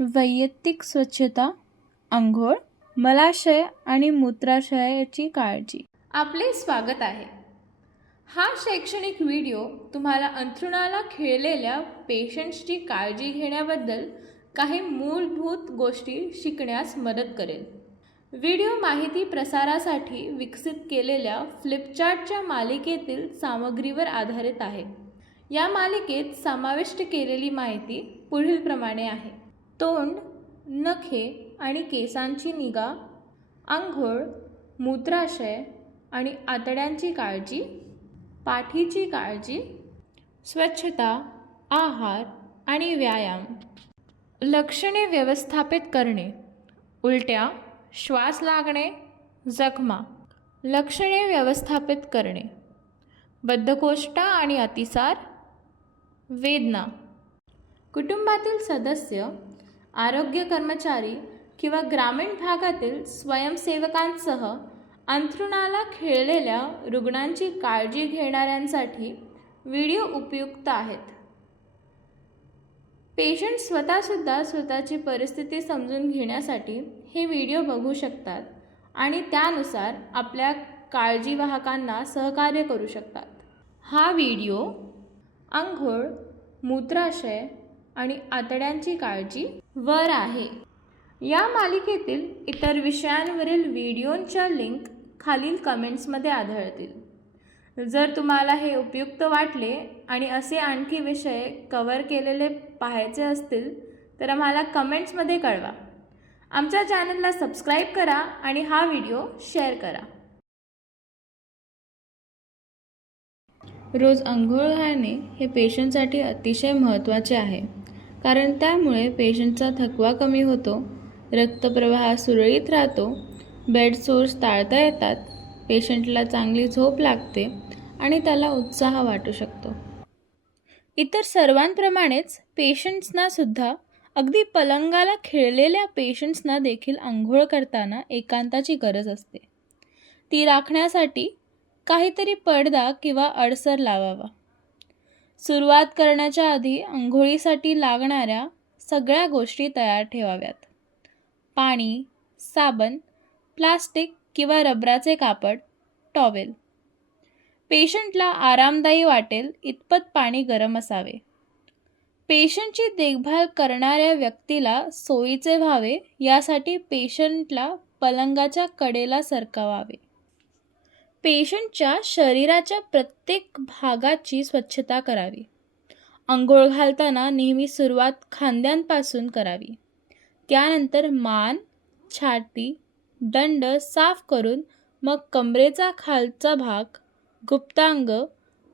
वैयक्तिक स्वच्छता आंघोळ मलाशय आणि मूत्राशयाची काळजी. आपले स्वागत आहे. हा शैक्षणिक व्हिडिओ तुम्हाला अंथरुणाला खिळलेल्या पेशंट्सची काळजी घेण्याबद्दल काही मूलभूत गोष्टी शिकण्यास मदत करेल. व्हिडिओ माहिती प्रसारासाठी विकसित केलेल्या फ्लिपचार्टच्या मालिकेतील सामग्रीवर आधारित आहे. या मालिकेत समाविष्ट केलेली माहिती पुढीलप्रमाणे आहे. तोंड नखे आणि केसांची निगा आंघोळ मूत्राशय आणि आतड्यांची काळजी पाठीची काळजी स्वच्छता आहार आणि व्यायाम. लक्षणे व्यवस्थापित करणे उलट्या श्वास लागणे जखमा. लक्षणे व्यवस्थापित करणे. बद्धकोष्ठा आणि अतिसार वेदना. कुटुंबातील सदस्य आरोग्य कर्मचारी किंवा ग्रामीण भागातील स्वयंसेवकांसह अंथरुणाला खिळलेल्या रुग्णांची काळजी घेणाऱ्यांसाठी व्हिडिओ उपयुक्त आहेत. पेशंट स्वतःसुद्धा स्वतःची परिस्थिती समजून घेण्यासाठी हे व्हिडिओ बघू शकतात आणि त्यानुसार आपल्या काळजीवाहकांना सहकार्य करू शकतात. हा व्हिडिओ आंघोळ मूत्राशय आणि आतड्यांची काळजी वर आहे. या मालिकेतील इतर विषयांवरील व्हिडिओंच्या लिंक खालील कमेंट्समध्ये आढळतील. जर तुम्हाला हे उपयुक्त वाटले आणि असे आणखी विषय कवर केलेले पाहायचे असतील तर आम्हाला कमेंट्समध्ये कळवा. आमच्या चॅनलला सबस्क्राईब करा आणि हा व्हिडिओ शेअर करा. रोज आंघोळ घालणे हे पेशंटसाठी अतिशय महत्त्वाचे आहे. कारण त्यामुळे पेशंटचा थकवा कमी होतो रक्तप्रवाह सुरळीत राहतो बेड सोर्स टाळता येतात पेशंटला चांगली झोप लागते आणि त्याला उत्साह वाटू शकतो. इतर सर्वांप्रमाणेच पेशंट्सना सुद्धा अगदी पलंगाला खिळलेल्या पेशंट्सना देखील आंघोळ करताना एकांताची गरज असते. ती राखण्यासाठी काहीतरी पडदा किंवा अडसर लावावा. सुरुवात करण्याच्या आधी आंघोळीसाठी लागणाऱ्या सगळ्या गोष्टी तयार ठेवाव्यात. पाणी साबण प्लास्टिक किंवा रबराचे कापड टॉवेल. पेशंटला आरामदायी वाटेल इतपत पाणी गरम असावे. पेशंटची देखभाल करणाऱ्या व्यक्तीला सोयीचे व्हावे यासाठी पेशंटला पलंगाच्या कडेला सरकवावे. पेशंटच्या शरीराच्या प्रत्येक भागाची स्वच्छता करावी. अंघोळ घालताना नेहमी सुरुवात खांद्यांपासून करावी. त्यानंतर मान छाती दंड साफ करून मग कमरेचा खालचा भाग गुप्तांग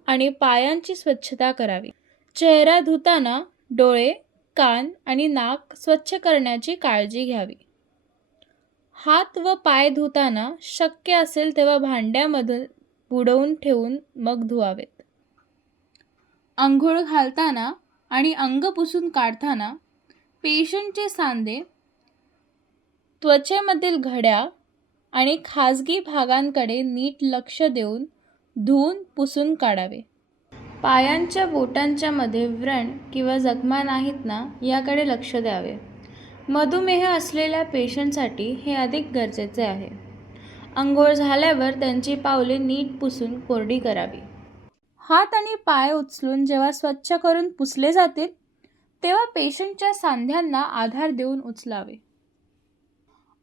आणि पायांची स्वच्छता करावी. चेहरा धुताना डोळे कान आणि नाक स्वच्छ करण्याची काळजी घ्यावी. हात व पाय धुताना शक्य असेल तेव्हा भांड्यामधून बुडवून ठेवून मग धुवावेत. आंघोळ घालताना आणि अंग पुसून काढताना पेशंटचे सांधे त्वचेमधील घड्या आणि खाजगी भागांकडे नीट लक्ष देऊन धुवून पुसून काढावे. पायांच्या बोटांच्या मध्ये व्रण किंवा जखमा नाहीत ना याकडे लक्ष द्यावे. मधुमेह असलेल्या पेशंटसाठी हे अधिक गरजेचे आहे. अंघोळ झाल्यावर त्यांची पावले नीट पुसून कोरडी करावी. हात आणि पाय उचलून जेव्हा स्वच्छ करून पुसले जातील तेव्हा पेशंटच्या सांध्यांना आधार देऊन उचलावे.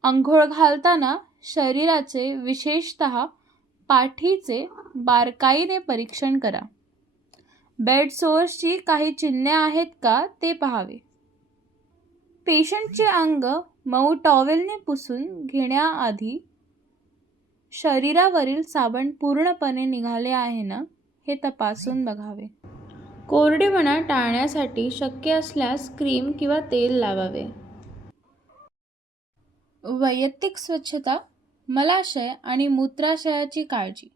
अंघोळ घालताना शरीराचे विशेषत पाठीचे बारकाईने परीक्षण करा. बेड सोर्सची काही चिन्हे आहेत का ते पहावे. पेशंटचे अंग मऊ टॉवेलने पुसून घेण्याआधी शरीरावरील साबण पूर्णपणे निघाले आहे ना हे तपासून बघावे. कोरडेपणा टाळण्यासाठी शक्य असल्यास क्रीम किंवा तेल लावावे. वैयक्तिक स्वच्छता मलाशय आणि मूत्राशयाची काळजी.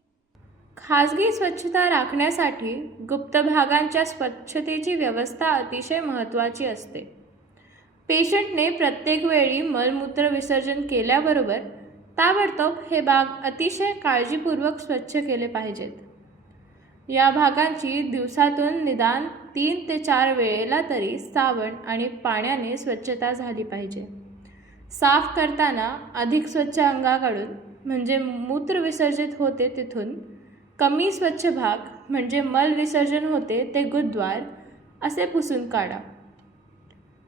खाजगी स्वच्छता राखण्यासाठी गुप्त भागांच्या स्वच्छतेची व्यवस्था अतिशय महत्त्वाची असते. पेशंटने प्रत्येक वेळी मलमूत्र विसर्जन केल्याबरोबर ताबडतोब हे भाग अतिशय काळजीपूर्वक स्वच्छ केले पाहिजेत. या भागांची दिवसातून निदान तीन ते चार वेळेला तरी साबण आणि पाण्याने स्वच्छता झाली पाहिजे. साफ करताना अधिक स्वच्छ अंगाकडून म्हणजे मूत्र विसर्जित होते तिथून कमी स्वच्छ भाग म्हणजे मल विसर्जन होते ते गुद्वार असे पुसून काढा.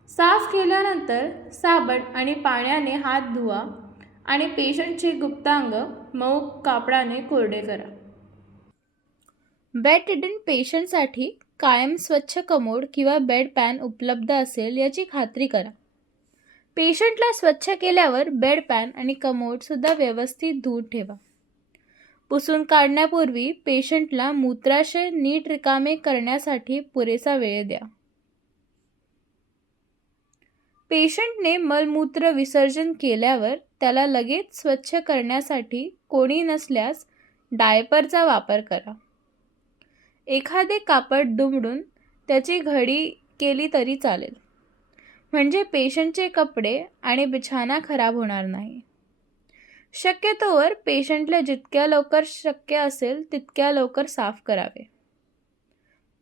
साफ केल्यानंतर साबण आणि पाण्याने हात धुवा आणि पेशंटचे गुप्तांग मऊ कापडाने कोरडे करा. बेड रिडन पेशंटसाठी कायम स्वच्छ कमोड किंवा बेड पॅन उपलब्ध असेल याची खात्री करा. पेशंटला स्वच्छ केल्यावर बेड पॅन आणि कमोडसुद्धा व्यवस्थित धुवून ठेवा. पुसून काढण्यापूर्वी पेशंटला मूत्राशय नीट रिकामे करण्यासाठी पुरेसा वेळ द्या. पेशंटने मलमूत्र विसर्जन केल्यावर त्याला लगेच स्वच्छ करण्यासाठी कोणी नसल्यास डायपरचा वापर करा. एखादे कापड दुमडून त्याची घडी केली तरी चालेल. म्हणजे पेशंटचे कपडे आणि बिछाना खराब होणार नाही. शक्यतोवर पेशंटला जितक्या लवकर शक्य असेल तितक्या लवकर साफ करावे.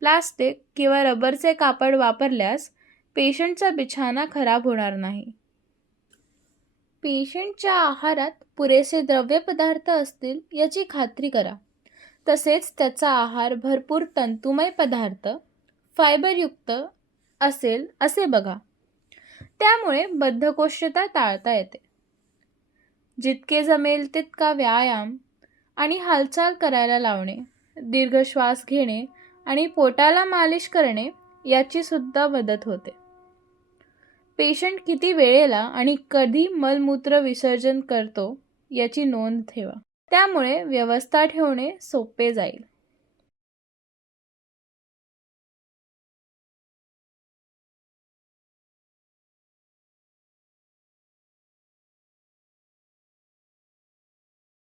प्लास्टिक किंवा रबरचे कापड वापरल्यास पेशंटचा बिछाना खराब होणार नाही. पेशंटच्या आहारात पुरेसे द्रव्यपदार्थ असतील याची खात्री करा. तसेच त्याचा आहार भरपूर तंतुमय पदार्थ फायबरयुक्त असेल असे बघा. त्यामुळे बद्धकोष्ठता टाळता येते. जितके जमेल तितका व्यायाम आणि हालचाल करायला लावणे दीर्घ श्वास घेणे आणि पोटाला मालिश करणे याची सुद्धा मदत होते. पेशंट किती वेळेला आणि कधी मलमूत्र विसर्जन करतो याची नोंद ठेवा. त्यामुळे व्यवस्था ठेवणे सोपे जाईल.